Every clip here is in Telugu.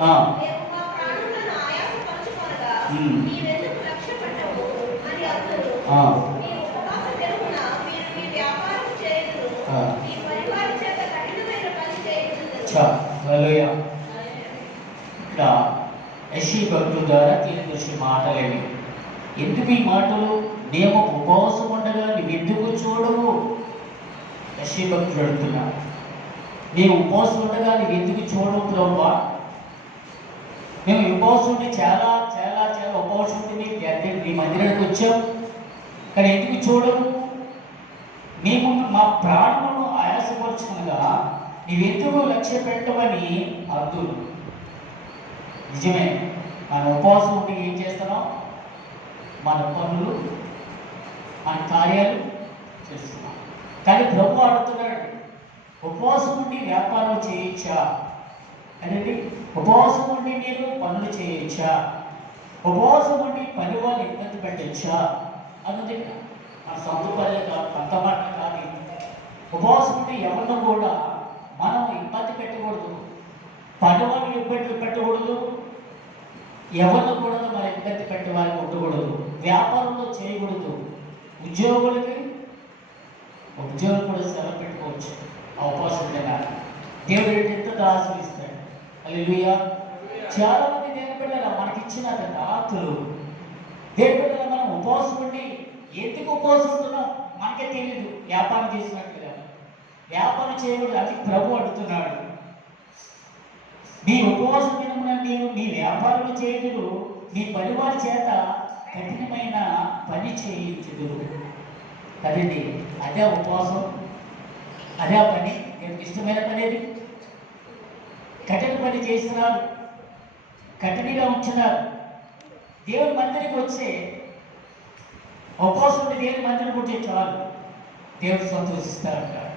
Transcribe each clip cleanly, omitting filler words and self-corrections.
ఆ. మేము మా ప్రాణులను ఆయాసపరచుకొనగా ఉమ్. నీవెందుకు లక్ష్యపెట్టవు అని అందురు. ఆ. మీ ఉపవాస దినమున మీరు మీ వ్యాపారం చేయుదురు, ఆ. మీ పరివారి చేత కఠినమైన పని చేయుదురు. హల్లెలూయా. ఇక్కడ యెషయా భక్తుల ద్వారా తెలియజేసే మాటలేవి. ఎందుకు ఈ మాటలు? మేము ఉపవాసం ఉండగా నువ్వెందుకు చూడవు? యెషయా భక్తుడు అడుగుతున్నాడు. మేము ఉపవాసం ఉండగా నువ్వెందుకు చూడవు ప్రభువా? మేము ఉపవాసం ఉండి చాలా చాలా చాలా ఉపవాసం ఉండి నీ మందిరానికి వచ్చాం, కానీ ఎందుకు చూడవు? మేము మా ప్రాణములను ఆయాసపరచుకునగా నీవెందుకు లక్ష్య పెట్టవని అర్థులు. నిజమే, మన ఉపవాసం ఉండి ఏం చేస్తున్నాం? మన పనులు, మన కార్యాలు చేస్తున్నాం. కానీ ప్రభు అడుగుతున్నాడు, ఉపవాసం ఉండి వ్యాపారం చేయొచ్చా అనేది? ఉపవాసం ఉండి నేను పనులు చేయొచ్చా? ఉపవాసం ఉండి పని వాళ్ళు ఇబ్బంది పెట్టచ్చా అన్నది మన సొంత పనులు కాదు, కొత్త మాట కాదు. ఉపవాసం ఉండి ఎవరిని కూడా మనం ఇబ్బంది పెట్టకూడదు, పని వాళ్ళు ఇబ్బంది పెట్టకూడదు, ఎవరిని కూడా మనం ఇబ్బంది పెట్టే వారికి ఉండకూడదు, వ్యాపారంలో చేయకూడదు. ఉద్యోగులకి ఉద్యోగులు కూడా సెలవు పెట్టుకోవచ్చు ఆ ఉపవాసం తినాలి. దేవుడు ఎంతో ఆశీర్వదిస్తాడు. హల్లెలూయా. చాలా మంది దేవుని బిడ్డల మనకిచ్చిన ఆత్తులు దేవుని బిడ్డల మనం ఉపవాసం ఉండి ఎందుకు ఉపవాసం ఉంటున్నాం మనకే తెలియదు. వ్యాపారం చేసినట్లుగా వ్యాపారం చేయకూడదు అని ప్రభు అడుగుతున్నాడు. నీ ఉపవాసం దినమున నీవు నీ వ్యాపారం చేయుదురు, నీ పరివారి చేత కఠినమైన పని చేయించుదురు. కదండి, అదే ఉపవాసం, అదే పని. దేవునికి ఇష్టమైన పని అది. కఠిన పని చేస్తున్నారు, కఠినగా ఉంచున్నారు. దేవుని మందిరికి వచ్చే ఉపవాసం ఉండి దేవుని మందిరికి వచ్చే చాలు, దేవుడు సంతోషిస్తారంటారు.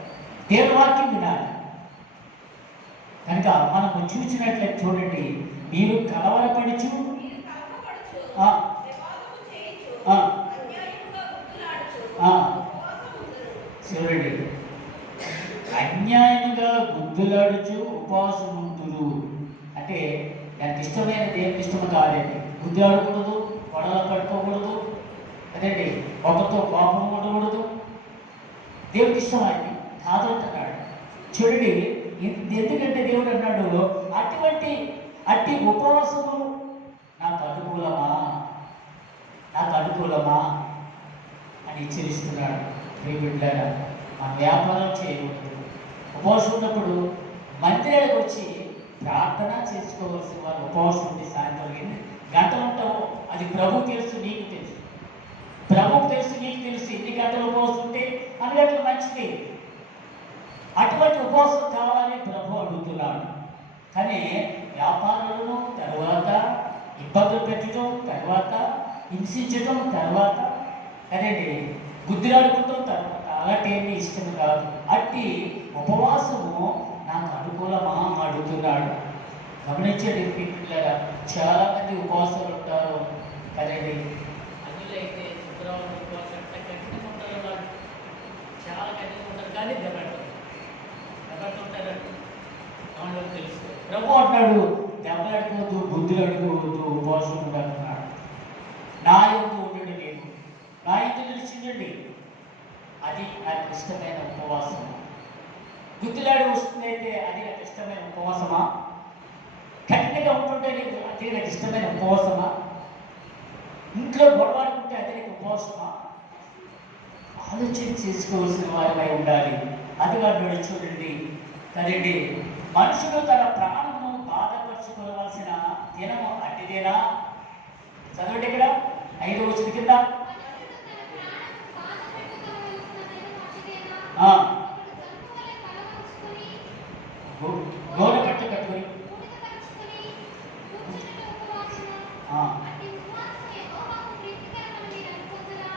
దేవుని వాక్యం వినాలి. కనుక మనం చూసినట్లయితే చూడండి, మీరు కలవరపడుచు మీరు కలహపడుచు, ఆ. వివాదము చేయుచు, ఆ. అన్యాయముగా గుద్దులాడుచు, ఆ. ఉపవాసం ఉందురు. చూడండి, అన్యాయంగా గుద్దులాడుచు ఉపవాసం ఉంటురు అంటే దానికి ఇష్టమైన దేవునికి ఇష్టం కాదండి. గుద్దాడకూడదు, గొడవలు పట్టుకోకూడదు, అదండి ఒకరితో కోపం ఉండకూడదు. దేవునికి ఇష్టం అది కాదంటున్నాడు. చూడండి, ఎందుకంటే దేవుడు అన్నాడు, అట్టి ఉపవాసము నాకు అనుకూలమా అని హెచ్చరిస్తున్నాడు. ప్రియబిడ్డలారా, మన వ్యాపారం చేయకూడదు. ఉపవాసం ఉన్నప్పుడు మందిరానికి వచ్చి ప్రార్థన చేసుకోవాల్సిన వారు ఉపవాసం ఉండి సాయంత్రం ఎన్ని గంటలు ఉంటామో అది ప్రభువు తెలుసు, నీకు తెలుసు. ప్రభువు తెలుసు, నీకు తెలుసు. ఎన్ని గంటలు ఉపవాసం ఉంటే అన్ని గంటలు మంచిది. అటువంటి ఉపవాసం కావాలని ప్రభు అడుగుతున్నాడు. కానీ వ్యాపారాలను తర్వాత ఇబ్బందులు పెట్టడం, తర్వాత హింసించడం, తర్వాత అదేంటి బుద్ధిరాడుకుంటాం, తర్వాత అలాంటి ఏమీ ఇష్టం కాదు. అట్టి ఉపవాసము నాకు అనుకూలమా అడుగుతున్నాడు. గమనించండి పిల్లగా, చాలా మంది ఉపవాసాలు ఉంటారు కదండి. అందులో అయితే శుక్రవారం ఉపవాసం అంటే కఠినంగా ఉంటారు, వాళ్ళు చాలా కఠినంగా ఉంటారు. కానీ దెబ్బతుంటారు వాళ్ళు తెలుసు. ప్రభు అంటాడు, దెబ్బలాడుకోవద్దు, బుద్ధులు అడుకోవద్దు, ఉపవాసం ఉండాలన్నాడు. నా యొక్క ఉండండి, నేను నా యొక్క నిలిచిందండి. అది నాకు ఇష్టమైన ఉపవాసం. గుద్దులాడి వస్తుందైతే అది నాకు ఇష్టమైన ఉపవాసమా? కఠినంగా ఉంటుంటే అది నాకు ఇష్టమైన ఉపవాసమా? ఇంట్లో గొడవాడుకుంటే అది నాకు ఉపవాసమా? ఆలోచన చేసుకోవాల్సిన వారిపై ఉండాలి. అది వాడు చూడండి కదండి, మనుషులు తన ప్రాణము బాధపరచుకోవాల్సిన దినము అట్టిదేనా? చదవండి ఇక్కడ 5వ వచనం కింద. గోడ కట్టు కట్టుకొని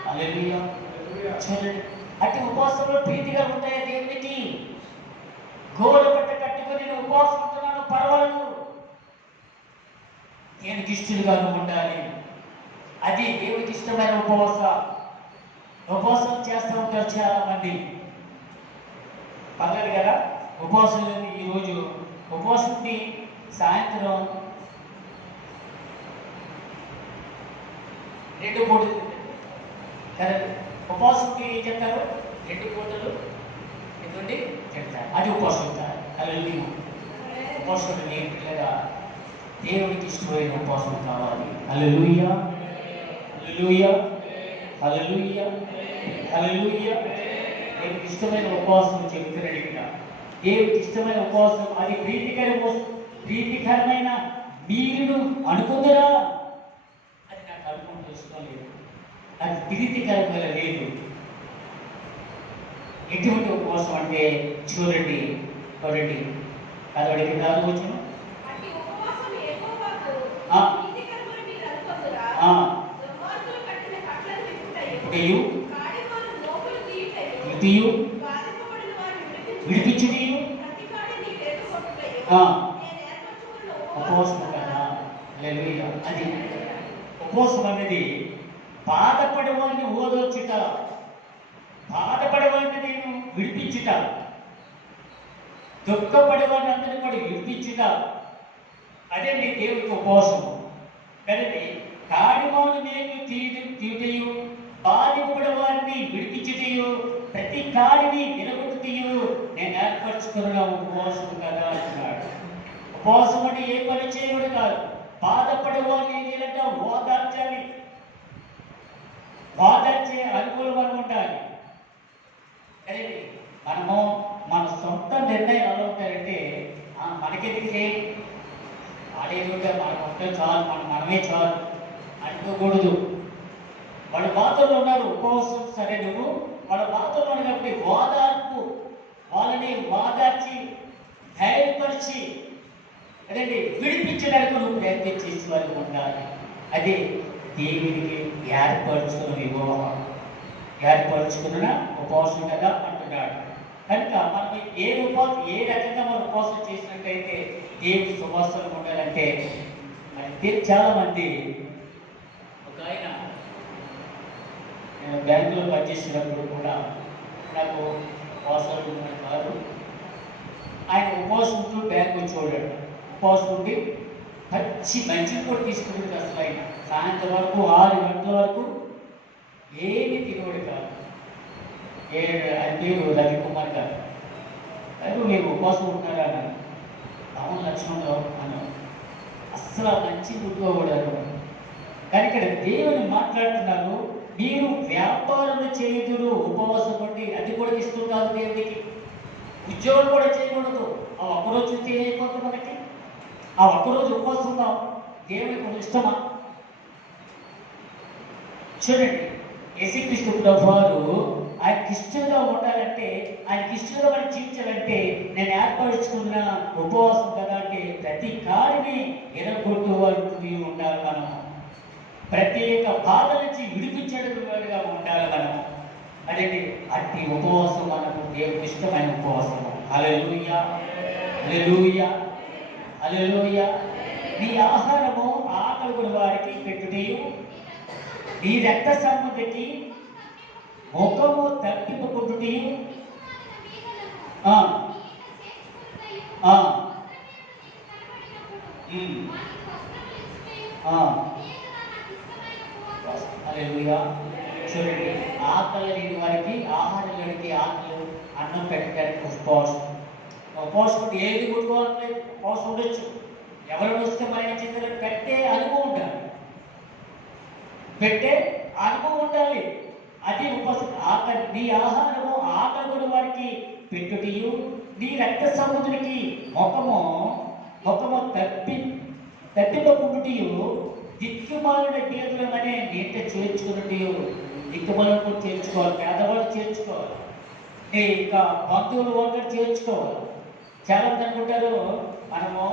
హల్లెలూయా. చూడండి, అట్టి ఉపవాసంలో ప్రీతిగా ఉంటాయి దేవునికి. గోడ బట్ట కట్టుకొని నేను ఉపవాసం ఉంటున్నాను, పర్వాలేదు, దేవునికి ఇష్టలుగా ఉండాలి. అది దేవునికి ఇష్టమైన ఉపవాసం చేస్తూ ఉంటారు చాలా మంది. పర్లేదు కదా, ఉపవాసం ఈరోజు ఉపవాసం సాయంత్రం 2 పూటలు కదండి. ఉపవాసం ఉంటే ఏం చెప్తారు? 2 పూటలు ఎందుకండి చెప్తారు, అది ఉపవాసం ఉంటారు. హల్లెలూయా. ఉపవాసం లేదా దేవుడికి ఇష్టమైన ఉపవాసం కావాలి. హల్లెలూయా, హల్లెలూయా, హల్లెలూయా, హల్లెలూయా. దేవుడికి ఇష్టమైన ఉపవాసం చెప్తున్నాడు ఇక్కడ. దేవుడికి ఇష్టమైన ఉపవాసం అది ప్రీతికరమైన మీరు అనుకుందరా? అది నాకు అనుభవం తెలుసుకోలేదు. అది ప్రీతికరమైన లేదు. ఎటువంటి ఉపవాసం అంటే చూడండి చూడండి అదొకటి కాదు వచ్చిన అట్టి ఉపవాసం యెహోవాకు ఆ. ప్రీతికరమని మీరు అనుకొందురా? ఆ. దుర్మార్గులు కట్టిన కట్లను విప్పుటయు, ఇటుయు కాడివారు మోపులు తీయుటయు, ఇటుయు బాధింపబడిన వారిని విడిపించుటయు ప్రతి కాడిని లేకపోటుటయు ఆ. నేను ఏర్పరచుకున్న ఉపవాసం కదా. హల్లెలూయా. అది ఉపవాసం అనేది బాధపడేవాడిని ఓదోర్చుట, బాధపడేవాడిని నేను విడిపించుట, దుఃఖపడేవాడిని అందరినీ కూడా విడిపించుట, అదే నీ దేవుడికి ఉపవాసం కదండి. కాడివాడు నేను తీయుటయు, బాధిపడే వారిని విడిపించుటయు, ప్రతి కాడిని నిలబెట్టుటయు నేను ఏర్పరచుకున్న ఉపవాసం కదా అంటున్నాడు. ఉపవాసం అంటే ఏ పని చేయడం కాదు. బాధపడే వారిని నేనంటే ఓదార్చాలి, ఓదార్చే అనుకూలం ఉండాలి. అదే మనము మన సొంత నిర్ణయాలు ఎలా ఉంటాయంటే మనకెందుకే వాడేదంటే మనకు ఉంటే చాలు, మనమే చాలు అనుకోకూడదు. వాళ్ళ బాధల్లో ఉన్నారు, ఉపవాసం సరే నువ్వు వాళ్ళ బాధల్లో ఉన్నారు కాబట్టి ఓదార్పు, వాళ్ళని ఓదార్చి ధైర్యపరిచి అదండి విడిపించడానికి నువ్వు ప్రయత్నం చేసి వాళ్ళు ఉండాలి. అదే దేవుడికి ఏర్పరచుకున్న వివాహం, ఏర్పరచుకున్న ఉపవాసం కదా అంటున్నాడు. కనుక మనం ఏ రకంగా మనం ఉపవాసం చేసినట్టయితే దేవుడి సువాసన ఉండాలంటే మరి చాలా మంది ఒక ఆయన నేను బ్యాంకులో పనిచేసినప్పుడు కూడా నాకు ఉపవాసాలు ఉన్నాయి కాదు. ఆయన ఉపవాసం ఉంటూ బ్యాంకు చూడాడు. ఉపవాసం ఉండి మంచి కూడా తీసుకుంటుంది. అసలు ఆయన సాయంత్రం వరకు 6 గంటల వరకు ఏమీ తినవాడు కాదు. ఆయన పేరు రవికుమార్ గారు. అదే మీరు ఉపవాసం ఉంటున్నారా అన్నాను. అవును లక్ష్మణరావు అన్నాను. అస్సలు మంచి గుర్తుకోకూడదు. కానీ ఇక్కడ దేవుని మాట్లాడుతున్నారు, మీరు వ్యాపారం చేయుదురు ఉపవాసం ఉండి, అది కూడా ఇస్తుంటారు దేవుడికి. ఉద్యోగం కూడా చేయకూడదు. ఆ ఒక్కరోజు చూస్తే ఏమైపోతుంది మనకి? ఆ ఒక్కరోజు ఉపవాసం ఉన్నాం దేవుడికి ఇష్టమా? చూడండి, యేసుక్రీస్తు ప్రభువారు ఆయనకి ఇష్టంగా ఉండాలంటే, ఆయనకి ఇష్టంగా మనం జీవించాలంటే నేను ఏర్పరచుకున్న ఉపవాసం కదా అంటే ప్రతి కాడిని ఎరగొట్టువాడుతూ ఉండాలి. మనం ప్రత్యేక బాధ నుంచి విడిపించేటట్టుగా ఉండాలి మనం. అదేంటి అట్టి ఉపవాసం మనకు దేవుడికి ఇష్టమైన ఉపవాసము. హల్లెలూయా, హల్లెలూయా, హల్లెలూయా. నీ ఆహారము ఆకలి వారికి పెట్టుటయు, నీ రక్త సంబంధికి ముఖము తప్పిపుకుంటుటయు హల్లెలూయా. చూడండి, ఆకలి లేని వారికి ఆహారం లేనికి ఆకలి అన్నం పెట్టడానికి ఉపవాసం. ఉపవాసం ఉంటే ఏది కొట్టుకోవాలలేదు, ఉపవాసం ఉండొచ్చు. ఎవరు వస్తే మన చిత్రం పెట్టే అనుభవం ఉండాలి, పెట్టే అనుభవం ఉండాలి. అది ఉపవాసం. ఆకలి నీ ఆహారము ఆకలి వారికి పెట్టుటయు, నీ రక్త సముద్రునికి ముఖము తప్పిపుకుంటుటయు, దిక్కుమాలిన పేదలమనే నీట చేర్చుకున్నట్టు. దిక్కుమాలను కూడా చేర్చుకోవాలి, పేదవాళ్ళు చేర్చుకోవాలి, ఇంకా బంధువులు వాళ్ళు చేర్చుకోవాలి. చాలా మంది అనుకుంటారు మనము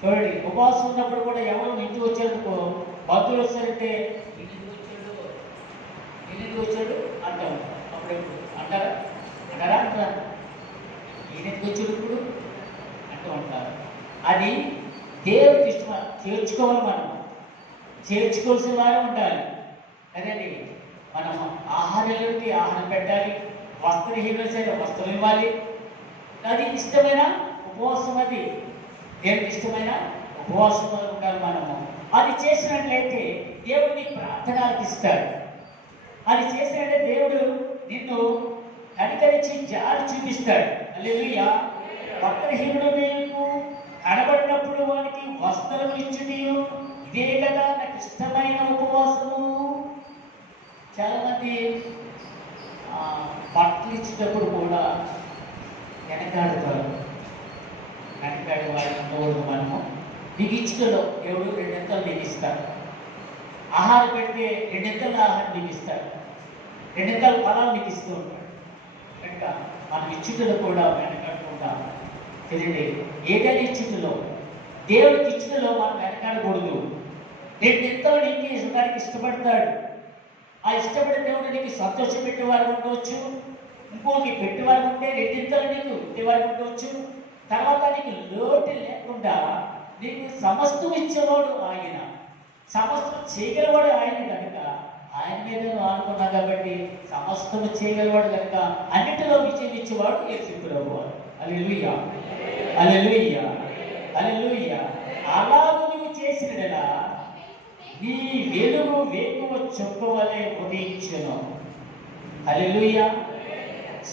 చూడండి ఉపవాసం ఉన్నప్పుడు కూడా ఎవరు ఇంటికి వచ్చేందుకు బంధువులు వస్తారంటే ఇంటికి వచ్చాడు అంటారు. అప్పుడు అంటారా అంటారా ఈయనకి వచ్చాడు ఇప్పుడు అంటూ ఉంటారు. అది దేవుడికి ఇష్టం. చేర్చుకోవాలి, మనం చేర్చుకోవాల్సిన వారు ఉండాలి. అదండి మనం ఆహారాలకి ఆహారం పెట్టాలి, వస్త్రహీనులు సరే వస్త్రం ఇవ్వాలి. అది ఇష్టమైన ఉపవాసం. అది దేవుడికి ఇష్టమైన ఉపవాసంలో ఉండాలి మనము. అది చేసినట్లయితే దేవుడు నీ ప్రార్థన ఆలకిస్తాడు. అది చేసినట్లయితే దేవుడు నిన్ను కనికరించి జారి చూపిస్తాడు. హల్లెలూయా. వస్త్రహీనుడు నీకు కనబడినప్పుడు వానికి వస్త్రం ఇచ్చుటయు ఇదే కదా నాకు ఇష్టమైన ఉపవాసము. చాలామంది బట్టలు ఇచ్చేటప్పుడు కూడా వెనకాడుతారు. వెనకాడి వాడిని ఉండకూడదు. మనము నీకు ఇచ్చుటలో దేవుడు రెండింతలు నీకు ఇస్తాడు. ఆహారం పెడితే రెండింతల ఆహారం నీకు ఇస్తాడు, రెండింతల ఫలాలు నీకు ఇస్తూ ఉంటాడు. కనుక మనం ఇచ్చుటలో కూడా వెనకాడకుండా తెలియండి. ఏదైనా ఇచ్చుటలో, దేవుడికి ఇచ్చుటలో మనం వెనకాడకూడదు. రెండింతలు నీకు ఇవ్వడానికి ఇష్టపడతాడు. ఆ ఇష్టపడే దేవుడు నీకు సంతోషం పెట్టేవారు ఉండవచ్చు, ఇంకోటి పెట్టేవారు ఉంటే రెండింతలు నీకు ఇచ్చేవారు ఉండవచ్చు. తర్వాత నీకు లోటు లేకుండా నీకు సమస్తం ఇచ్చేవాడు ఆయన, సమస్తం చేయగలవాడు ఆయన. కనుక ఆయన మీద నువ్వు ఆనుకున్నావు కాబట్టి సమస్తము చేయగలవాడు కనుక అన్నిటిలో విజయం ఇచ్చేవాడు యేసు ప్రభువు. హల్లెలూయా, హల్లెలూయా, హల్లెలూయా. అలాగూ నువ్వు చేసినలా నీ వెలుగు వేకువ చుక్కవలే ఉదయించును. హల్లెలూయా.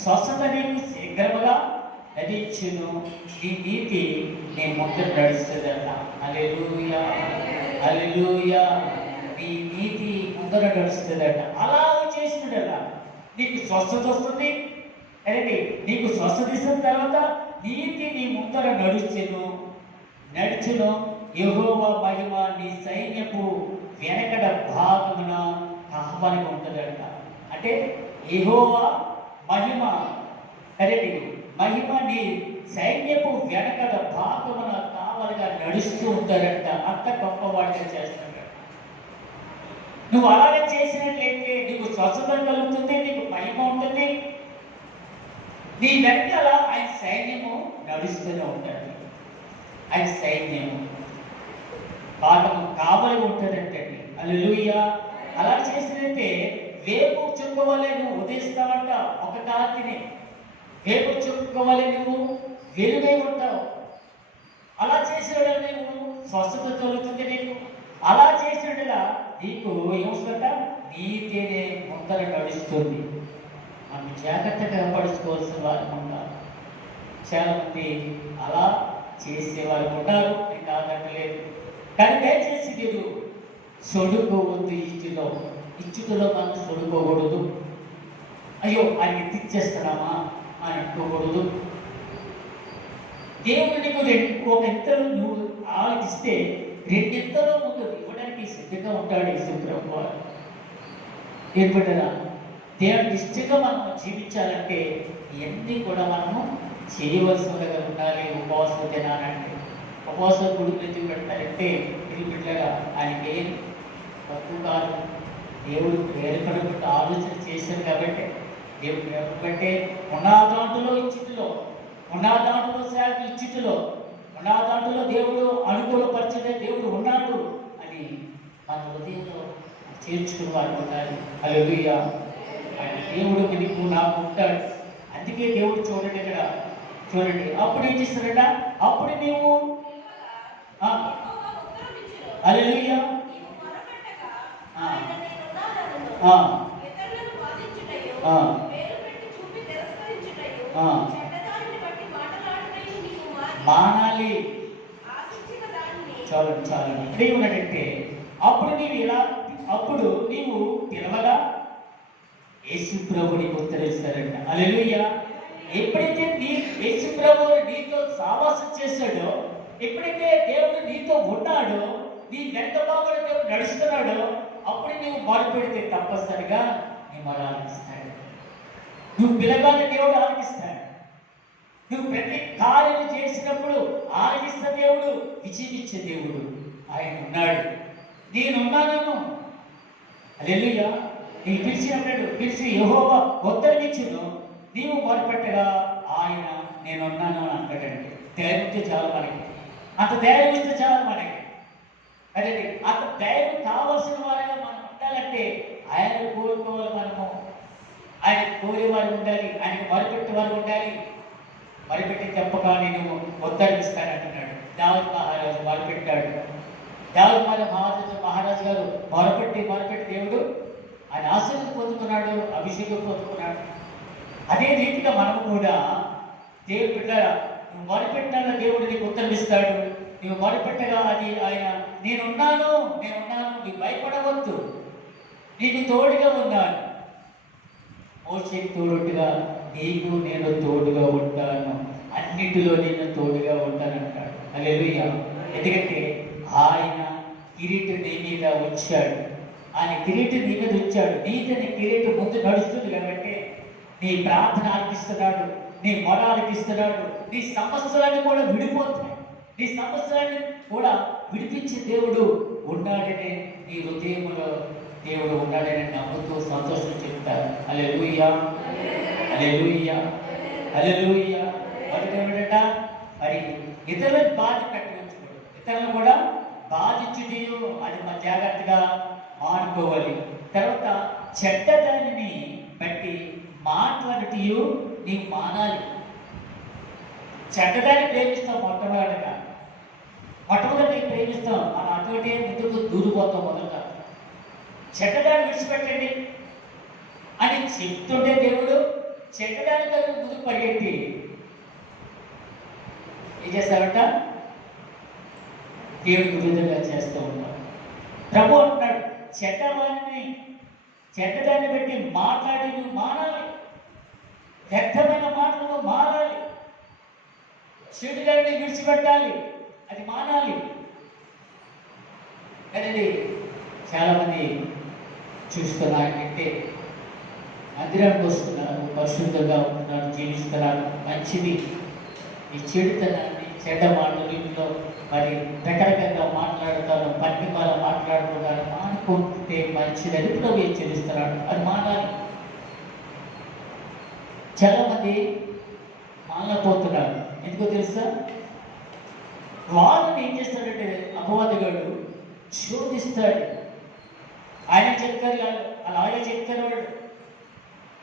స్వస్థత నీకు శీఘ్రముగా లభించును. నీ నీతి నీ ముందు నడుస్తుందట. హల్లెలూయా, హల్లెలూయా. నీ నీతి ముందర నడుస్తుందట. అలా చేసినలా నీకు స్వస్థత వస్తుంది. అంటే నీకు స్వస్థత ఇస్తున్న తర్వాత నీతి నీ ముందర నడుచును. యెహోవా మహిమ నీ సైన్యపు వెనకడ భాగమున కావలిగా ఉంటుందట. అంటే యెహోవా మహిమ మహిమ నీ సైన్యపు వెనకడ భాగమున కావలిగా నడుస్తూ ఉంటారంట. అంత గొప్పవాడిగా చేస్తాడు. నువ్వు అలాగే చేసినట్లయితే నీకు స్వచ్ఛత కలుగుతుంది, నీకు మహిమ ఉంటుంది. నీ వెనకాల ఆయన సైన్యము నడుస్తూనే ఉంటాడు. ఆయన సైన్యము భాగము కావలి ఉంటుందంటండి. హల్లెలూయా. అలా చేసినట్లయితే వేపు చుక్కవలే నువ్వు ఉదయిస్తావంట. ఒక కాంతిని వేపు చుక్కవలే నువ్వు వెలుగై ఉంటావు. అలా చేసిన నువ్వు స్వస్థత కలుగుతుంది నీకు. అలా చేసినట్లా నీకు ఏమొస్తుందట? నీతినే ముందర నడుస్తుంది. మనం జాగ్రత్తగా పడుచుకోవాల్సిన వారు ఉన్నారు. చాలామంది అలా చేసేవారు ఉన్నారు, నేను కాదంటలేదు. కానీ దయచేసి మీరు సొడుకోవద్దు. ఇచ్చుటలో మనం సొడుకోకూడదు. అయ్యో ఆయన తెచ్చేస్తున్నామా అని అనుకోకూడదు. దేవుడు నీకు ఒక ఇంతలో నువ్వు ఆలోచిస్తే రెండింతలో ముందు ఇవ్వడానికి సిద్ధంగా ఉంటాడు యేసు ప్రభువు. ఏర్పడ్డా దేవుడికి ఇష్టంగా మనం జీవించాలంటే ఇవన్నీ కూడా మనము చేయవలసినగా ఉండాలి. ఉపవాసం తినాలంటే ఉపవాసం గుడికి ఎందుకు పెడతారంటే బిడ్డగా ఆయనకి ఏం తక్కువ కాదు. దేవుడు ప్రేరపడబట్టి ఆలోచన చేశారు కాబట్టి దేవుడు ప్రేరపట్టే ఉన్నదాంట్లో ఇచ్చుటలో, ఉన్నదాంట్లో సేవకు ఇచ్చుటలో, ఉన్నదాంట్లో దేవుడు అనుకూలపరిచే దేవుడు ఉన్నాడు అని మన హృదయంలో చేర్చుకుని వారు ఉండాలి. హల్లెలూయా. ఆయన దేవుడు నీకు నాకు ఉంటాడు. అందుకే దేవుడు చూడండి, ఇక్కడ చూడండి. అప్పుడు ఏం చేస్తారట? అప్పుడు నీవు హల్లెలూయా మానాలి. చాలండి. ఇక్కడ ఏమన్నాడంటే అప్పుడు నీవు పిలవగా యేసు ప్రభు నీకు ఉత్తరిస్తారంట. హల్లెలూయా. ఎప్పుడైతే యేసు ప్రభు నీతో సావాసం చేశాడో, ఎప్పుడైతే దేవుడు నీతో ఉన్నాడో, నీ వెంట బాగుడు దేవుడు నడుస్తున్నాడో, అప్పుడు నీవు మొదలుపెడితే తప్పనిసరిగా నీ మొర ఆలకిస్తాడు. నువ్వు పిలగానే దేవుడు ఆలకిస్తాడు. నువ్వు ప్రతి కార్యం చేసినప్పుడు ఆలకిస్త దేవుడు, విజయమిచ్చే దేవుడు ఆయన ఉన్నాడు. నేనున్నాను. హల్లెలూయా. నీకు పిలిచి యెహోవా ఉత్తరమిచ్చును. నీవు మొదలుపెట్టగా ఆయన నేనున్నాను అని అంటాడండి. ధైర్యం ఇస్తే చాలు మనకి. అంత ధైర్యం ఇస్తే చాలు మనకి. అదే అంత ధైర్యం కావాల్సిన వారిగా మనం ఉండాలంటే ఆయన కోరుకోవాలి. మనము ఆయన కోరేవారు ఉండాలి, ఆయనకు మొదలుపెట్టే వారు ఉండాలి. మొదలుపెట్టి చెప్పగా నేను ఉత్తరమిస్తానంటున్నాడు. దావీదు మహారాజు మొరపెట్టాడు. దావీదు మహారాజు గారు మొరపెట్టి దేవుడు ఆయన ఆశీర్వాదం పొందుకున్నాడు, అభిషేకం పొందుకున్నాడు. అదే రీతిగా మనం కూడా దేవుడు బిడ్డ నువ్వు మొరపెట్టాల దేవుడు నీకు ఉత్తరమిస్తాడు. నువ్వు మొరపెట్టగా అది ఆయన నేనున్నాను నీకు భయపడవద్దు, నీకు తోడుగా ఉన్నాను. మోషేకి తోడుగా నీకు నేను తోడుగా ఉంటాను, అన్నిటిలో నేను తోడుగా ఉంటానంటాడు. హల్లెలూయా. ఎందుకంటే ఆయన కిరీటం నీ మీద ఉంచాడు, ఆయన కిరీటం నీ మీద ఉంచాడు. నీతని కిరీటం ముందు నడుస్తుంది కాబట్టి నీ ప్రార్థన ఆలకిస్తున్నాడు, నీ మొర ఆలకిస్తున్నాడు. నీ సమస్యలన్నీ కూడా విడిపోతున్నాయి, నీ సమస్యలన్నీ కూడా విడిపించే దేవుడు ఉన్నాడని నీ హృదయంలో దేవుడు ఉన్నాడని నమ్ముతూ సంతోషం చెప్తారు. హల్లెలూయా, హల్లెలూయా, హల్లెలూయా. మొదటి ఏమిటంట, మరి ఇతరులకు బాధ కట్టించుకోడు, ఇతరులను కూడా బాధించుటయు అది మన జాగ్రత్తగా మానుకోవాలి. తర్వాత చెడ్డదానిని బట్టి మాట్లాడుటయు నీకు మానాలి. చెడ్డదాన్ని ప్రేమిస్తాం మొట్టమొదటి ప్రేమిస్తాం, మనం అటువంటి ముందుకు దూరిపోతాం. మొదట చెడ్డదాన్ని విడిచిపెట్టండి అని చెప్తుంటే దేవుడు చెడ్డదాని దగ్గర ముందుకు పరిగెత్తి ఏం చేస్తారంట, దేవుడికి విధంగా చేస్తూ ఉంటాడు. ప్రభు అంటున్నాడు, చెడ్డదాన్ని బట్టి మాట్లాడి నువ్వు మానాలి, వ్యర్థమైన మాటలు మారాలి, చెడుదాన్ని విడిచిపెట్టాలి, అది మానాలి. అనేది చాలామంది చూస్తున్నారంటే మందిరానికి వస్తున్నారు, పరిశుద్ధంగా ఉంటున్నారు, జీవిస్తున్నారు, మంచిది. ఈ చెడుతనాన్ని చెడ్డ మాటలు ఇంట్లో మరి రకరకంగా మాట్లాడుతాను, పట్టిమాల మాట్లాడుతున్నాను, మానుకుంటే మంచిదని ప్రభు హెచ్చరిస్తున్నాడు, అది మానాలి. చాలామంది మానపోతున్నారు. ఎందుకో తెలుసా, వాళ్ళని ఏం చేస్తాడంటే అపవాదిగాడు శోధిస్తాడు. ఆయన చెప్తారు, అలాగే చెప్తారు వాడు,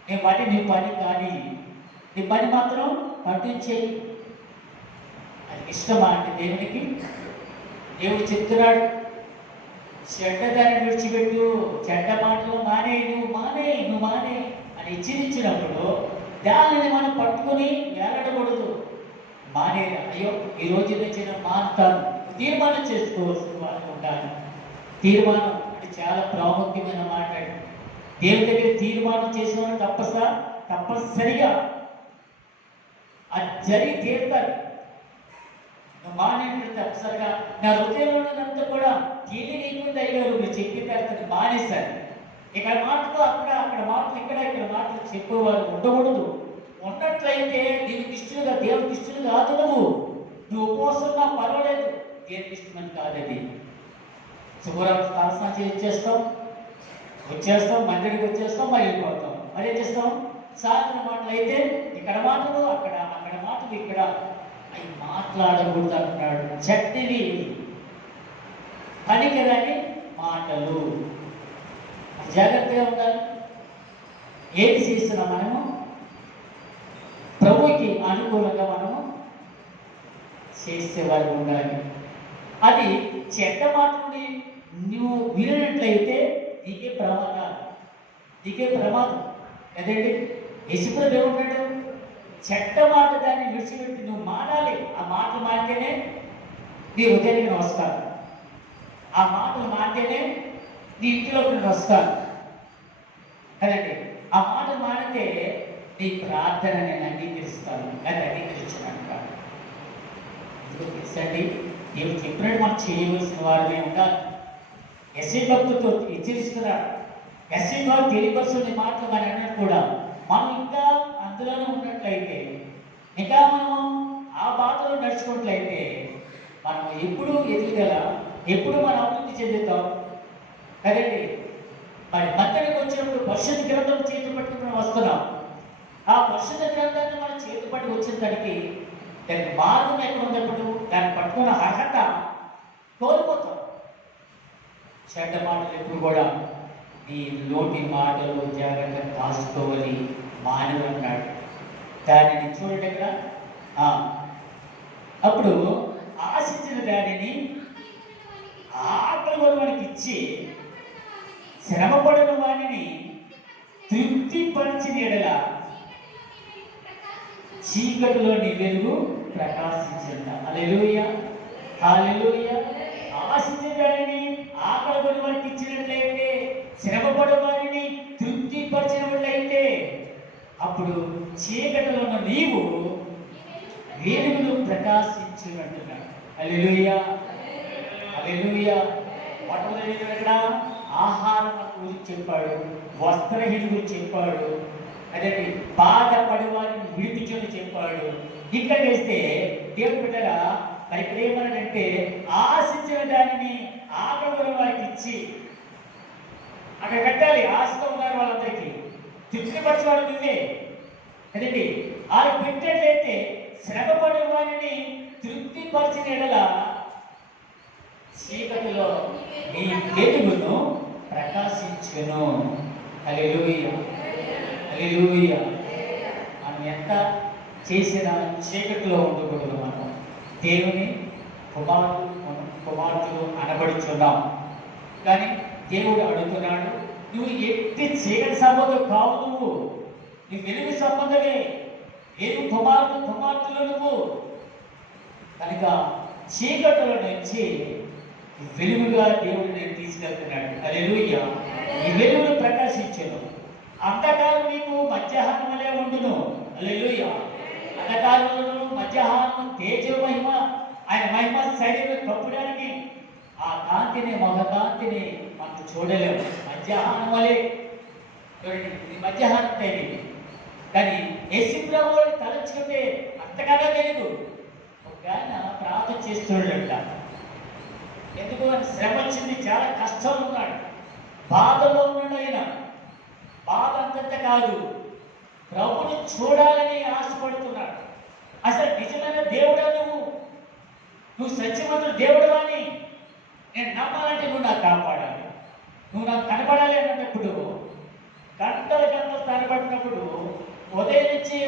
నీ పని కానీ నీ పని మాత్రం పట్టించేయి. అది ఇష్టమా అంటే దేవునికి? దేవుడు చెప్తున్నాడు, చెడ్డదాన్ని విడిచిపెట్టు, చెడ్డ మాటలు నువ్వు మానే అని హెచ్చరించినప్పుడు దానిని మనం పట్టుకొని వేలాడకూడదు, మానేరా. అయ్యో ఈ రోజు నుంచి నేను మానుతాను, తీర్మానం చేసుకోవాల్సిన ఉంటాను. తీర్మానం అంటే చాలా ప్రాముఖ్యమైన మాట. దేవుడి దగ్గర తీర్మానం చేసిన వాళ్ళు తప్పనిసరిగా అది జరిగి తీరుతారు. నువ్వు మానేటట్టు తప్పనిసరిగా నా హృదయంలోనంతా కూడా తేలినైపోయింది అయ్యారు, మీరు చెప్పిన తర్వాత మానేశారు. ఇక్కడ మాటలు అక్కడ మాటలు ఇక్కడ మాటలు చెప్పేవారు ఉండకూడదు. ఉన్నట్లయితే నీకు ఇష్టలుగా దేవుడికి ఇష్టలు కాదు. నువ్వు ఉపవాసంగా పర్వాలేదు, దేవుడికి ఇష్టమని కాదది. శుభ్రం స్నానం వచ్చేస్తాం, మందిరికి వచ్చేస్తాం, మరి వెళ్ళిపోతాం. మరి ఏం చేస్తాం? సాయంత్రం మాటలు అయితే ఇక్కడ మాటలు అక్కడ మాటలు ఇక్కడ అవి మాట్లాడకూడదు అంటున్నాడు. చెడ్డవి పనికిరాని మాటలు, జాగ్రత్తగా ఉండాలి. ఏది చేస్తున్నాం మనము ప్రభుకి అనుకూలంగా మనము చేసేవారు ఉండాలి. అది చెడ్డ మాటని నువ్వు వినట్లయితే నీకే ప్రమాదం కదండి. యేసుప్రభు ఏమన్నాడు, చెడ్డ మాట దాన్ని విడిచిపెట్టి నువ్వు మానాలి. ఆ మాటలు మారితేనే నీ హృదయానికి నేను వస్తాను, ఆ మాటలు మారితేనే నీ ఇంటిలోకి నేను వస్తాను కదండి. ఆ మాటలు మారితే నీ ప్రార్థన నేను అంగీకరిస్తాను, అది అంగీకరించాను కాదు. ఎందుకు తెలుసండి, దేవుడు చెప్పినట్టు మనం చేయవలసిన వారమే ఉండాలి. ఎస్ఐ భక్తులతో హెచ్చరిస్తున్నాడు. ఎస్ఐ బాబు తెలియపరుచుకునే మాటలు మనం అన్నట్టు కూడా మనం ఇంకా అందులోనే ఉన్నట్లయితే, ఇంకా మనం ఆ బాటలో నడుచుకున్నట్లయితే మనం ఎప్పుడు ఎదుగుదల, ఎప్పుడు మనం అభివృద్ధి చెందుతాం కదండి. మరి మందిరానికి వచ్చినప్పుడు పరిశుద్ధ గ్రంథం చేతి పట్టుకుని వస్తున్నాం. ఆ పరిశుద్ధ గ్రంథాన్ని మనం చేతి పట్టి వచ్చిన దానికి దానికి మార్గం ఎక్కడ ఉన్నప్పుడు దాన్ని పట్టుకున్న అర్హత కోల్పోతాం. చెడ్డ మాటలు ఎప్పుడు కూడా నీ నోటి మాటలు జాగ్రత్తగా కాసుకోవాలి, మానవన్నాడు. దానిని చూడండి ఇక్కడ. అప్పుడు ఆశించిన దానిని ఆకలి వానికి ఇచ్చి శ్రమపడిన వారిని తృప్తిపరిచిన ఎడల చీకటిలోని వెలుగు ప్రకాశించింద. హల్లెలూయా, హల్లెలూయా. ఆశించిన దానిని ఆకలి వారికి ఇచ్చినట్లయితే, శ్రమపడిన వారిని తృప్తిపరిచినట్లయితే, అప్పుడు చీకటిలో ఉన్న నీవు వెలుగును ప్రకాశించినట్టున్నాడు. హల్లెలూయా, హల్లెలూయా. మొట్టమొదటి ఎక్కడ ఆహారం గురించి చెప్పాడు, వస్త్రహీన గురించి చెప్పాడు, అదే బాధపడి వారిని విడిపించని చెప్పాడు. ఇక్కడ వేస్తే దేవుడు బిడ్డగా మరి ఇక్కడ ఏమన్నాడంటే, ఆశించిన దానిని ఆకలి వారికి ఇచ్చి అక్కడ పెట్టాలి. ఆశతో ఉన్నారు వాళ్ళందరికీ, తృప్తిపరిచే వాళ్ళు నువ్వే కదండి. వాళ్ళు పెట్టినట్లయితే శ్రమపడే వారిని తృప్తిపరిచిన ఎడల చీకటిలో నీ వెలుగును ప్రకాశించును. హల్లెలూయా, హల్లెలూయా. మనం ఎంత చేసిన చీకటిలో ఉండకూడదు. మనం దేవుని కుమారులు అనబడుచున్నాం. కానీ దేవుడు అడుగుతున్నాడు, నువ్వు ఎట్టి చీకటి సంబంధం కావు, నువ్వు వెలుగు సంబంధమే, వెలుగు కుమార్తెలు నువ్వు. కనుక చీకటిలో నుంచి వెలుగుగా దేవుడు నేను తీసుకెళ్తున్నాడు. హల్లెలూయా. ఈ వెలుగును ప్రకాశించను. అంధకారం నీకు మధ్యాహ్నం వలె ఉండును. హల్లెలూయా. అంధకారంలో మధ్యాహ్నం తేజ మహిమ, ఆయన మహిమ శరీరం కప్పడానికి ఆ కాంతిని, మగ కాంతిని మనకు చూడలేము. మధ్యాహ్నం వలె చూడండి, మధ్యాహ్నం టైం. కానీ యేసు ప్రభువుని తలంచుకుంటే అంతగా తెలియదు. ఒక ఆయన ప్రార్థన చేస్తున్నాడంట. ఎందుకు అని శ్రమ వచ్చింది, చాలా కష్టంలో ఉన్నాడు, బాధలో ఉన్నాడు. ఆయన బాధ అంతంత కాదు, ప్రభుని చూడాలని ఆశపడుతున్నాడు. అసలు నిజమైన దేవుడా నువ్వు సత్యవంతుడు దేవుడు అని నేను నమ్మాలంటే నువ్వు నాకు కాపాడాలి, నువ్వు నాకు కనపడాలి అన్నప్పుడు గంటలు తనబడినప్పుడు ఉదయం నుంచి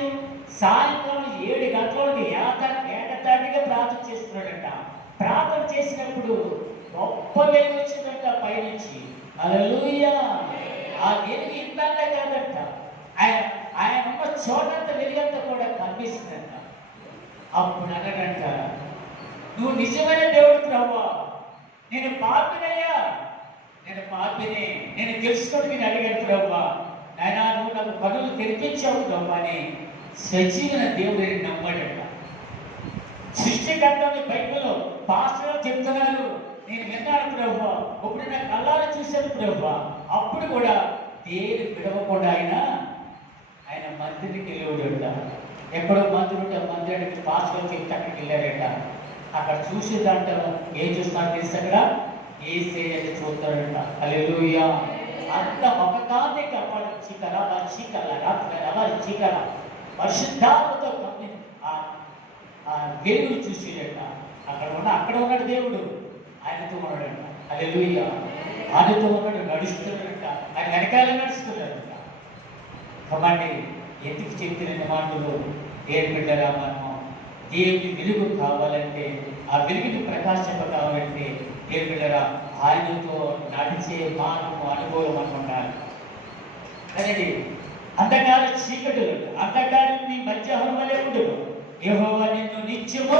సాయంత్రం 7 గంటలకి ఏకతాటిగా ప్రార్థన చేస్తున్నాడంట. ప్రార్థన చేసినప్పుడు గొప్ప వెలుగు వచ్చిందంట పైనుంచి. హల్లెలూయా. ఆ వెలుగు ఇంతంత కాదంట, ఆయన ఉన్న చోటంత వెలుగంతా కూడా కనిపిస్తుందంట. అప్పుడు అన్నాడంట, నువ్వు నిజమైన దేవుడు ప్రభువా, నేను పాపినయ్యా, నేను పాపినే, నేను తెలుసుకొని నేను అడిగాను ప్రభువా, నాయనా నువ్వు నాకు కనులు తెరిపించావు ప్రభువా అని సజీవన దేవుడిని నమ్మాడట. సృష్టికర్తని బైబిల్లో పాస్టర్లు చెప్తున్నారు, నేను విన్నాను ప్రభువా, ఇప్పుడు నా కళ్ళారా చూశాను ప్రభువా. అప్పుడు కూడా దేని విడవకుండా ఆయన మందిరికి వెళ్ళాడట. ఎక్కడో మందిరానికి పాస్టర్లు చెప్తే అక్కడికి వెళ్ళారట. అక్కడ చూసేదంట ఏం చూస్తాను తెలిసి అక్కడ ఏసేయని చూస్తాడట. హల్లెలూయా. అంత ఒకదాన్ని కాపాడు చీకల పరిశుద్ధాత్మతో ఆ వెలుగును చూసేదట. అక్కడ ఉన్నాడు దేవుడు, ఆయనతో ఉన్నాడట. హల్లెలూయా. ఆయనతో ఉన్నాడు, నడుస్తున్నాడట, ఆయన వెనకాల నడుస్తున్నాడట. కాబట్టి ఎందుకు చెప్పిన మాటలు దేవుని బిడ్డగా మనము దేవుని వెలుగు కావాలంటే, ఆ వెలుగుని ప్రకాశింప కావాలంటే దేవుని బిడ్డగా ఆయనతో నడిచే మార్గము అనుభవం మనకు ఉండాలి. అదండి అంధకార చీకటులు, అంధకారం నీ మధ్యాహ్నం వలె ఉండదు, యెహోవా నిన్ను నిత్యము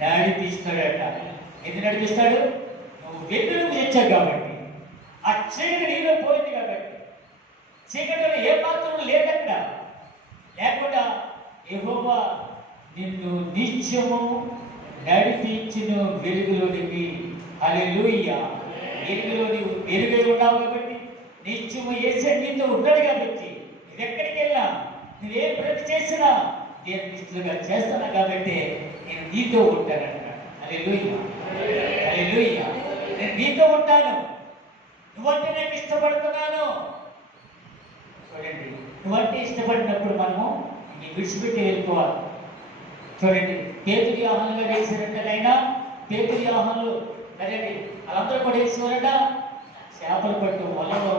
నడిపిస్తాడట. ఎందుకు నడిపిస్తాడు? నువ్వు వెలుగును తెచ్చావు కాబట్టి, ఆ చీకటి నీలో పోయింది కాబట్టి. చీకటిలో ఏ మాత్రం లేదక్కడ, లేకుండా యెహోవా నిన్ను నిత్యము నడిపించిన వెలుగులోనికి. హల్లెలూయా. వెలుగులో నీవు వెలుగై ఉన్నావు కాబట్టి, నిత్యము యేసే నీతో ఉన్నాడు కాబట్టి, నువ్వు ఎక్కడికి వెళ్ళా, నువ్వేం ప్రతి చేసినా నేను నిశ్చలుగా చేస్తాను కాబట్టి నేను నీతో ఉంటానంటాడు. హల్లెలూయా, హల్లెలూయా. నేను నీతో ఉంటాను, నువ్వంటే నేను ఇష్టపడుతున్నాను. చూడండి, నువ్వంటే ఇష్టపడినప్పుడు మనము విడిచిపెట్టి వెళ్ళిపోవాలి. చూడండి, పేతురు యోహానుగా వేసినట్టునైనా పేతురు యోహానులు కదండి, వాళ్ళందరూ కూడా వేసేవారట. చేపలు పట్టు వలలు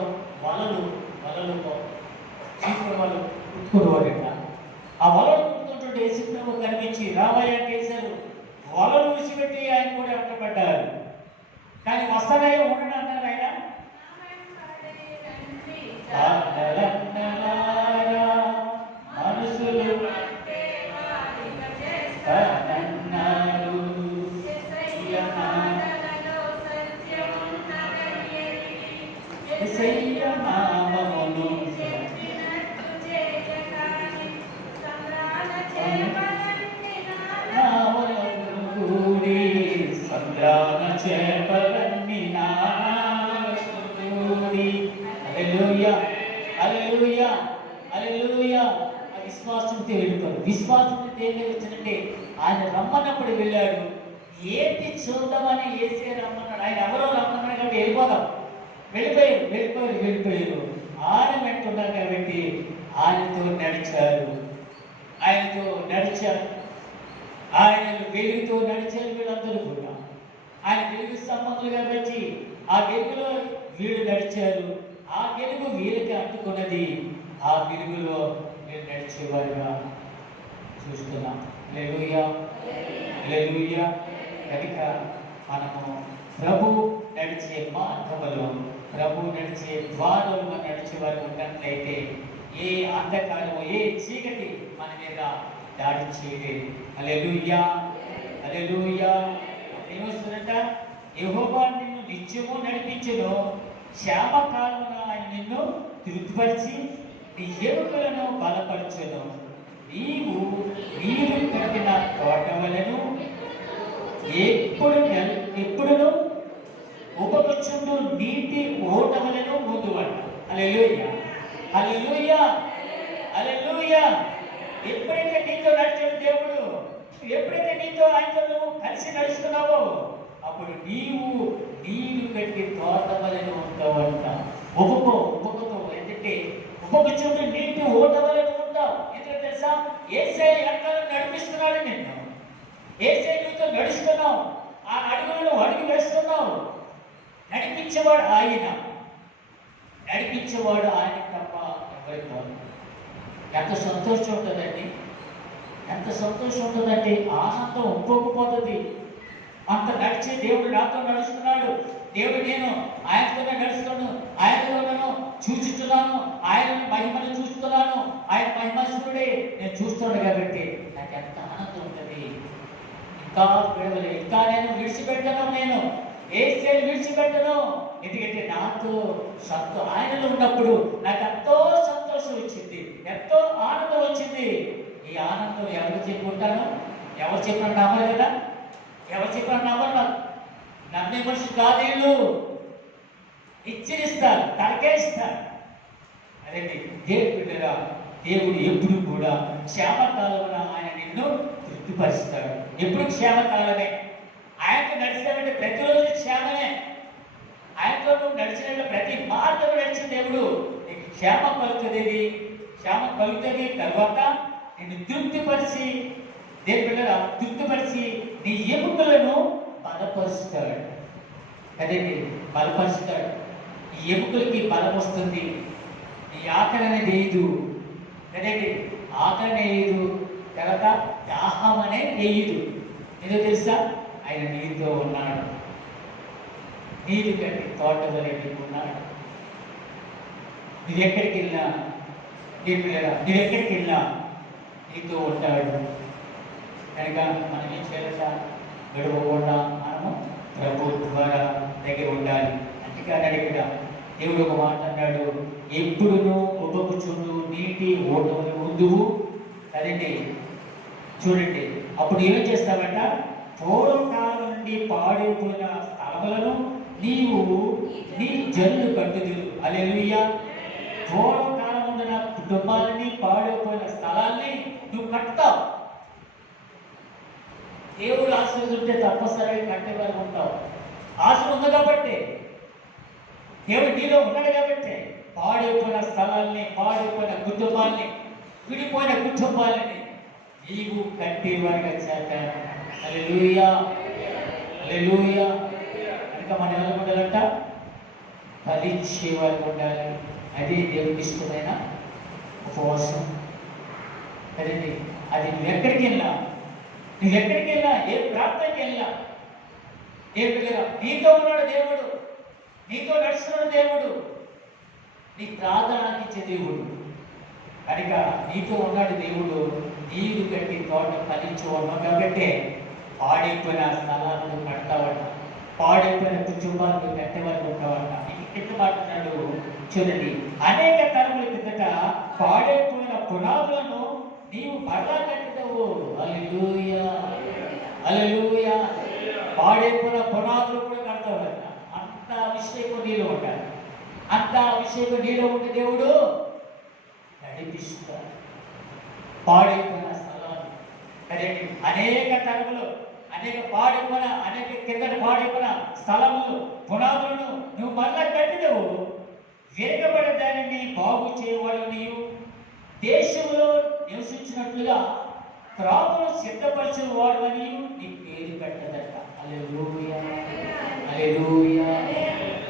చీపురు వాళ్ళు కుట్టుకునేవారట. ఆ వలలు కుట్టుకుంటుంటే యేసుప్రభు కనిపించి రావయ్య వేశారు. వలలు విడిచిపెట్టి ఆయన కూడా వెంటబడ్డారు. కానీ వస్తానయ్యా ఉండండి అన్నారు ఆయన. అన్నలన్నలారా మనసులు అన్నారు. యేసయ్య నామమును నావలను కూడి సంద్రాన చేపలన్నీ నావలను కూడి. హల్లెలూయా, హల్లెలూయా, హల్లెలూయా. ఆ విశ్వాసంతో వెళ్ళిపోయారు. విశ్వాసంతో ఏం వచ్చిందంటే ఆయన రమ్మన్నప్పుడు వెళ్ళాడు. ఏంటి చూద్దామని ఏసే రమ్మన్నాడు. ఆయన ఎవరో రమ్మన్నాడు కాబట్టి వెళ్ళిపోదాం. వెళ్ళిపోయారు. ఆయన వెంటున్నారు కాబట్టి ఆయనతో నడిచారు. ఆయన వెలుగుతో నడిచారు వీళ్ళందరూ కూడా. ఆయన వెలుగు సంబంధులు కాబట్టి ఆ వెలుగులో వీళ్ళు నడిచారు. ఆ వెలుగు వీళ్ళకి అంటుకున్నది. ఆ వెలుగులో వీళ్ళు నడిచేవారుగా చూస్తున్నాం. హల్లెలూయా, హల్లెలూయా. కనుక మనము ప్రభు నడిచే మార్గములో, ప్రభు నడిచే ద్వారంలో నడిచే వారు ఉన్నట్లయితే ఏ అంధకారము, ఏ చీకటి మన మీద దాడి చేయలేదు. హల్లెలూయా, హల్లెలూయా. ఏమొస్తుందంట? యెహోవా నిన్ను నిత్యము నడిపించును, శ్యామకాలమున ఆయన నిన్ను తృప్తిపరిచి నీ ఎముకలను బలపరచును. నీరు కట్టిన తోటవలను ఎప్పుడును ఉపకొచ్చుంటూ నీటి ఓటవలను ముందువంట. హల్లెలూయా, హల్లెలూయా, హల్లెలూయా. ఎప్పుడైతే నీతో నడిచాడు దేవుడు, ఎప్పుడైతే నీతో ఆయనతో నువ్వు కలిసి నడుస్తున్నావో అప్పుడు నీరు కట్టి తోటవలను ఉంటావంట. ఉపకతో ఎందుకంటే ఉపకొచ్చుంటూ నీటి ఓటవలను ఉంటావు. ఎందుకంటే తెలుసా, యేసయ్య వెనకాల నడిపిస్తున్నాడు నిన్ను. యేసయ్య నీతో నడుస్తున్నావు. ఆ అడుగులను అడుగు వేస్తున్నావు. నడిపించేవాడు ఆయన తప్ప ఎవరికి కాదు. ఎంత సంతోషం ఉంటుందండి, ఎంత సంతోషం ఉంటుందండి. ఆనందం ఒప్పుకోకపోతుంది. అంత నడిచి దేవుడు నాతో నడుస్తున్నాడు, దేవుడు నేను ఆయనతోనే నడుస్తున్నాను, ఆయనలోనూ చూచుతున్నాను, ఆయన మహిమను చూస్తున్నాను, ఆయన మహిమస్వరుడే నేను చూస్తున్నాను కాబట్టి నాకు ఎంత ఆనందం ఉంటుంది. ఇంకా విడవలే, ఇంకా నేను విడిచిపెట్టను, నేను యేసయ్యను విడిచిపెట్టను. ఎందుకంటే నాతో ఆయనలో ఉన్నప్పుడు నాకు ఎంతో సంతోషం వచ్చింది, ఎంతో ఆనందం వచ్చింది. ఈ ఆనందం ఎవరు చెప్పుకుంటాను? ఎవరు చెప్పిన నమ్మరు కదా, ఎవరు చెప్పిన నమ్మరు. నాకు నమ్మే మనుషులు కాదు వీళ్ళు. ఇచ్చిస్తారు, తలకేస్తారు. అదేంటి దేవుడు దేవుడు ఎప్పుడు కూడా క్షేమకాలమున ఆయన నిన్ను తృప్తిపరుస్తాడు. ఎప్పుడు క్షేమకాలమే. ఆయనతో నడిచాడంటే ప్రతిరోజు క్షేమమే. ఆయనతో నువ్వు నడిచిన ప్రతి మార్గం నడిచిన దేవుడు నీకు క్షేమం కలుగుతుంది. క్షేమం కలుగుతుంది. తర్వాత నిన్ను తృప్తిపరిచి, దేవుడు తృప్తిపరిచి నీ ఎముకలను బలపరుస్తాడు. అదేంటి బలపరుస్తాడు. ఈ ఎముకలకి బలం వస్తుంది. ఈ ఆకలి అనేది వేయదు. అదేంటి ఆకలి వేయదు. తర్వాత దాహం అనేది వేయదు. ఏదో తెలుసా, ఆయన నీతో ఉన్నాడు. నీరు కట్టి తోట వలె ఉన్నాడు. నువ్వెక్కడికి వెళ్ళినా నీతో ఉంటాడు. కనుక మనం ఏం చేయాలంట? గడవకుండా మనము ప్రభు ద్వారా దగ్గర ఉండాలి. అందుకని ఇక్కడ దేవుడు ఒక మాట అన్నాడు, ఎప్పుడును ఉపకుచుండు నీటి ఓటములు ముందువు. అదండి చూడండి. అప్పుడు ఏం చేస్తావంట? పూర్వకాలం నుండి పాడైపోయిన స్థలములను నీవు నీ జల్లు కట్టుదురు. హల్లెలూయా. పూర్వకాలం ఉన్న కుటుంబాలని, పాడైపోయిన స్థలాల్ని నువ్వు కట్టుతావు. దేవుడు ఆశీర్వదింటే తప్పనిసరిగా కట్టేవారు ఉంటావు. ఆశ ఉంది కాబట్టి, దేవుడు నీలో ఉన్నాడు కాబట్టి పాడైపోయిన స్థలాల్ని, పాడైపోయిన కుటుంబాల్ని, విడిపోయిన కుటుంబాలని నీవు కట్టేవారిగా చేస్తాను. హల్లెలూయా, హల్లెలూయా. కనుక మనం ఎలా ఉండాలంట? ఫలించేవారు ఉండాలి. అది దేవుడికి ఇష్టమైన ఉపవాసం. అదండి. అది నువ్వు ఎక్కడికి వెళ్ళినా నువ్వు ఎక్కడికి వెళ్ళా, ఏ ప్రాంతానికి వెళ్ళా, నీతో ఉన్నాడు దేవుడు, నీతో నడుస్తున్నాడు దేవుడు, నీ ప్రార్థన ఆలకించే దేవుడు. కనుక నీతో ఉన్నాడు దేవుడు. నీరు కట్టి తోట ఫలించేవాడు కాబట్టి పాడైపోయిన స్థలాలను కడతావట, పాడైపోయిన కుటుంబాలను కట్టేవాళ్ళు ఉంటావట. ఇది కింద మాట్లాడు చూడండి, అనేక తరముల కిందట పాడైపోయిన పునాదులను నీవు మరలా కట్టుతావు. హల్లెలూయా, హల్లెలూయా. పాడైపోయిన పునాదులు కూడా కడతావట. అంత అభిషేకం నీలో ఉంటాడు, అంత అభిషేకం నీలో ఉంటే దేవుడు నడిపిస్తాడు. పాడైపోయిన స్థలాలు అదే అనేక తరములు, అనేక కిందట పాడైపోయిన స్థలములు, పునాదులను నువ్వు మళ్ళా కట్టినవు. విరగబడే దానిని బాగు చేయవాడు నీవు. దేశంలో నివసించినట్లుగా త్రాగును సిద్ధపరిచిన వాడు అని నీ పేరు పెట్టదట. హల్లెలూయా, హల్లెలూయా.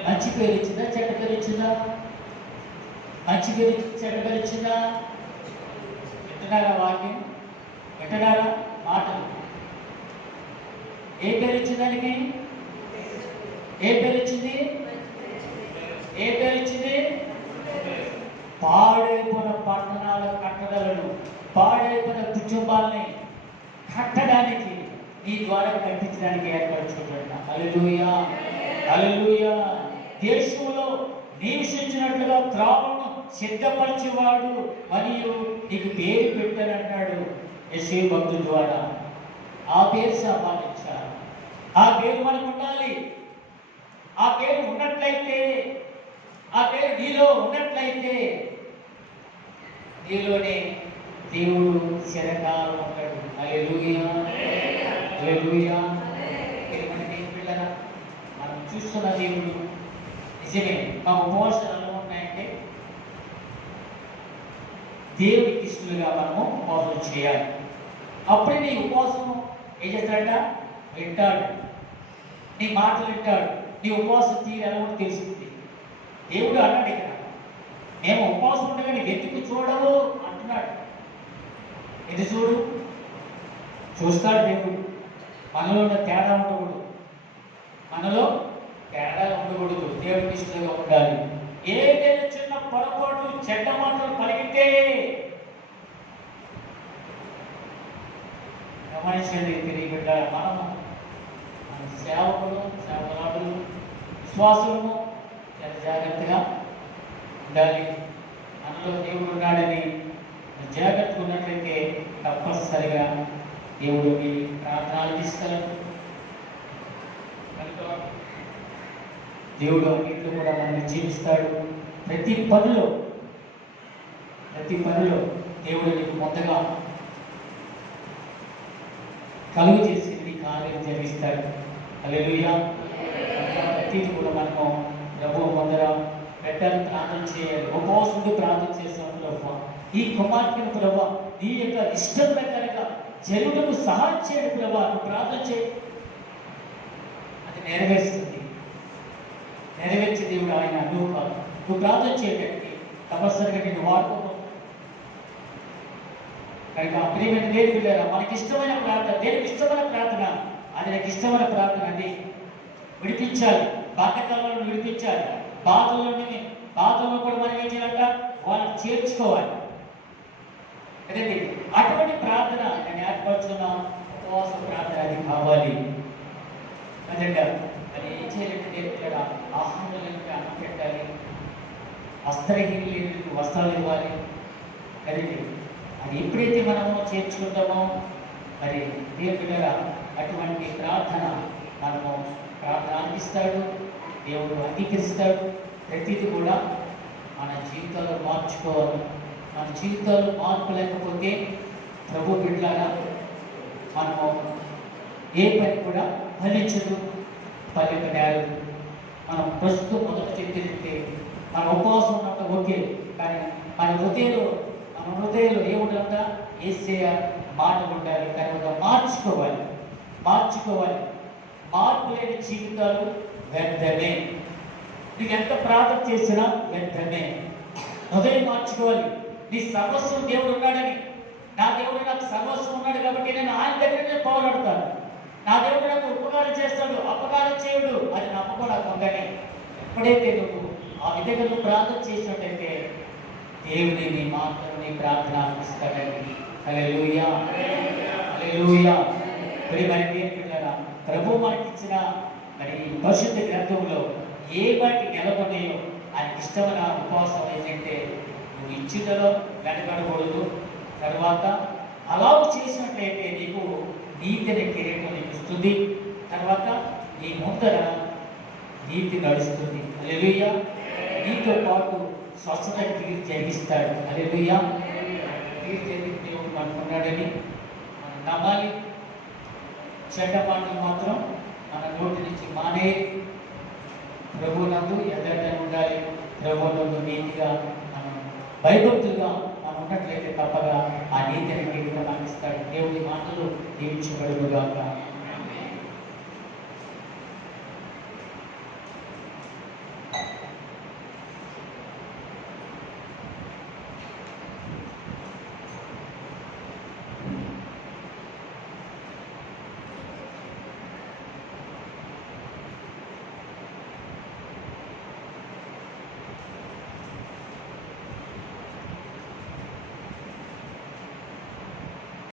మంచి పేరు ఇచ్చిందా, చెడ్డ పేరు ఇచ్చిందా? మంచి పేరు చెడ్డ పేరు ఇచ్చిందా? వింటున్నారా వాక్యం? వింటున్నారా మాటలు? ఏ పేరు ఇచ్చింది దానికి? ఏ పేరు ఇచ్చింది? ఏ పేరు ఇచ్చింది? పాడైపోయిన పట్టణాల కట్టడలను, పాడైపోయిన కుటుంబాలని కట్టడానికి, నీ ద్వారా కట్టించడానికి ఏర్పరచుకుంటున్నా. హల్లెలూయా, హల్లెలూయా. దేశంలో నివసించినట్లుగా త్రాగును సిద్ధపరిచేవాడు మరియు నీకు పేరు పెట్టానంటాడు యెషయా భక్తుల ద్వారా. ఆ పేరు సంపాదించాలి. ఆ పేరు మనకు ఉండాలి. ఆ పేరు ఉన్నట్లయితే, ఆ పేరు నీలో ఉన్నట్లయితే నీలోనే దేవుడు చిరకాలం ఉంటాడు. హల్లెలూయా, హల్లెలూయా. మనకి పిల్లరా, మనం చూస్తున్న దేవుడు నిజమే. మా ఉపవాసాలు ఎలా ఉన్నాయంటే దేవుడికి ఇష్టలుగా మనము ఉపవాసం చేయాలి. అప్పుడే నీ ఉపవాసం ఏం చేస్తాడంట? వింటాడు, నీ మాటలు వింటాడు, నీ ఉపవాసం తీరు ఎలా ఉంటే తెలుస్తుంది. దేవుడు అన్నాడు ఇక్కడ, మేము ఉపవాసం ఉండగా నీకు ఎందుకు చూడవు అంటున్నాడు. ఇది చూడు, చూస్తాడు దేవుడు. మనలో ఉన్న తేడా ఉండకూడదు, మనలో తేడా ఉండకూడదు. దేవుడికి ఇష్టంగా ఉండాలి. ఏదైనా చిన్న పొరపాటు, చెడ్డ మాటలు పలికితే గమనించండి తిరిగి మనము మన సేవకులు, సేవకులు, విశ్వాసులము చాలా జాగ్రత్తగా ఉండాలి. మనలో దేవుడు ఉన్నాడని జాగ్రత్తగా ఉన్నట్లయితే తప్పనిసరిగా దేవుడు మీ ప్రార్థనలు ఇస్తాడు. దేవుడు అన్నింటిలో కూడా మనల్ని జీవిస్తాడు. ప్రతి పనిలో దేవుడు నీకు మొదటగా కలుగు చేసి నీ కార్యం జరిగిస్తాడు. హల్లెలూయా. ప్రతిది కూడా మనము ప్రభువు ముందర పెట్టాలి, ప్రార్థన చేయాలి. ఉపవాసంతో ప్రార్థన చేస్తాం. ప్రభు, ఈ కుమార్తెను ప్రభు నీ యొక్క ఇష్టం ప్రకారంగా జనులకు సహాయం చేయడం ప్రభు, నువ్వు ప్రార్థన చేయి, అది నెరవేరుస్తుంది. నెరవేర్చే దేవుడు ఆయన, నువ్వు కాదు. నువ్వు ప్రార్థన చేయడానికి తపస్సరిగా నేను వాడుకోను. కనుక ప్రియమైన దేవుని పిల్లరా, మనకి ఇష్టమైన ప్రార్థన, దేవునికి ఇష్టమైన ప్రార్థన, అది నాకు ఇష్టమైన ప్రార్థన అండి. విడిపించాలి, బాధకాలను విడిపించాలి. బాధల్లో కూడా మనం ఏం చేయాలంట? వాళ్ళని చేర్చుకోవాలి కదండి. అటువంటి ప్రార్థన నేను ఏర్పరచుకున్న ఉపవాస ప్రార్థన అది కావాలి కదండి. అది ఏం చేయాలంటే దేవుడు ఆహారం లేనికి అన్నం పెట్టాలి, వస్త్రహీనులు లేనికి వస్త్రాలు ఇవ్వాలి కదండి. అది ఎప్పుడైతే మనము చేర్చుకుంటామో మరి దేవుడు అటువంటి ప్రార్థన మనము ప్రార్థన అందిస్తాడు, దేవుడు అంగీకరిస్తాడు. ప్రతిదీ కూడా మన జీవితాల్లో మార్చుకోవాలి. మన జీవితాల్లో మార్పు లేకపోతే ప్రభు బిడ్డలాగా మనము ఏ పని కూడా ఫలించదు, ఫలింపనేరదు. మనం ప్రస్తుతం మొదట చెప్తే మన ఉపవాసం ఉన్నప్పుడు ఓకే, కానీ మన హృదయంలో ఏముండాలంట? యేసయ్య మాట ఉండాలి. తర్వాత మార్చుకోవాలి. మార్పు లేని జీవితాలు వ్యర్థమే. నీకు ఎంత ప్రార్థన చేసినా వ్యర్థమే. హృదయం మార్చుకోవాలి. నీ సర్వస్వం దేవుడు ఉన్నాడని నా దేవుడు నాకు సర్వస్వం ఉన్నాడు కాబట్టి నేను ఆయన దగ్గరనే పోరాడతాను. నా దేవుడు నాకు ఉపకారం చేస్తాడు, అపకారం చేయడు అని నమ్మకం నాకు ఉందని ఎప్పుడైతే నువ్వు ఆ విధంగా నువ్వు ప్రార్థన చేసినట్టయితే దేవుని నీ మాత్రం నీ ప్రార్థన ఆలకిస్తాడండి. హల్లెలూయా, హల్లెలూయా. ప్రియమైన దేవుని బిడ్డలారా, ప్రభు మనకిచ్చిన మరి పరిశుద్ధ గ్రంథంలో ఏ వాటి నెలకొన్నాయో ఆయనకి ఇష్టమైన ఉపవాసం ఏంటంటే నువ్వు ఇచ్చుటలో వెనకడకూడదు. తర్వాత అలా చేసినట్లయితే నీకు నీతిని కిరీటం నీకు ఇస్తుంది. తర్వాత నీ ముందర నీతి నడుస్తుంది. హల్లెలూయా. నీతో పాటు స్వస్థత తీర్చి జరిగిస్తాడు. హల్లెలూయా. తీర్చి జరిగి దేవుడు మనకున్నాడని మనం నమ్మాలి. చెడ్డ మాటలు మాత్రం మన నోటి నుంచి మానే. ప్రభువునందు ఎదురుగా ఉండాలి. ప్రభువునందు నీతిగా మనం భయభక్తులుగా మనం ఉన్నట్లయితే తప్పగా ఆ నీతిని మనకి ఇస్తాడు. దేవుడి మాటలు దీవించబడుగాక.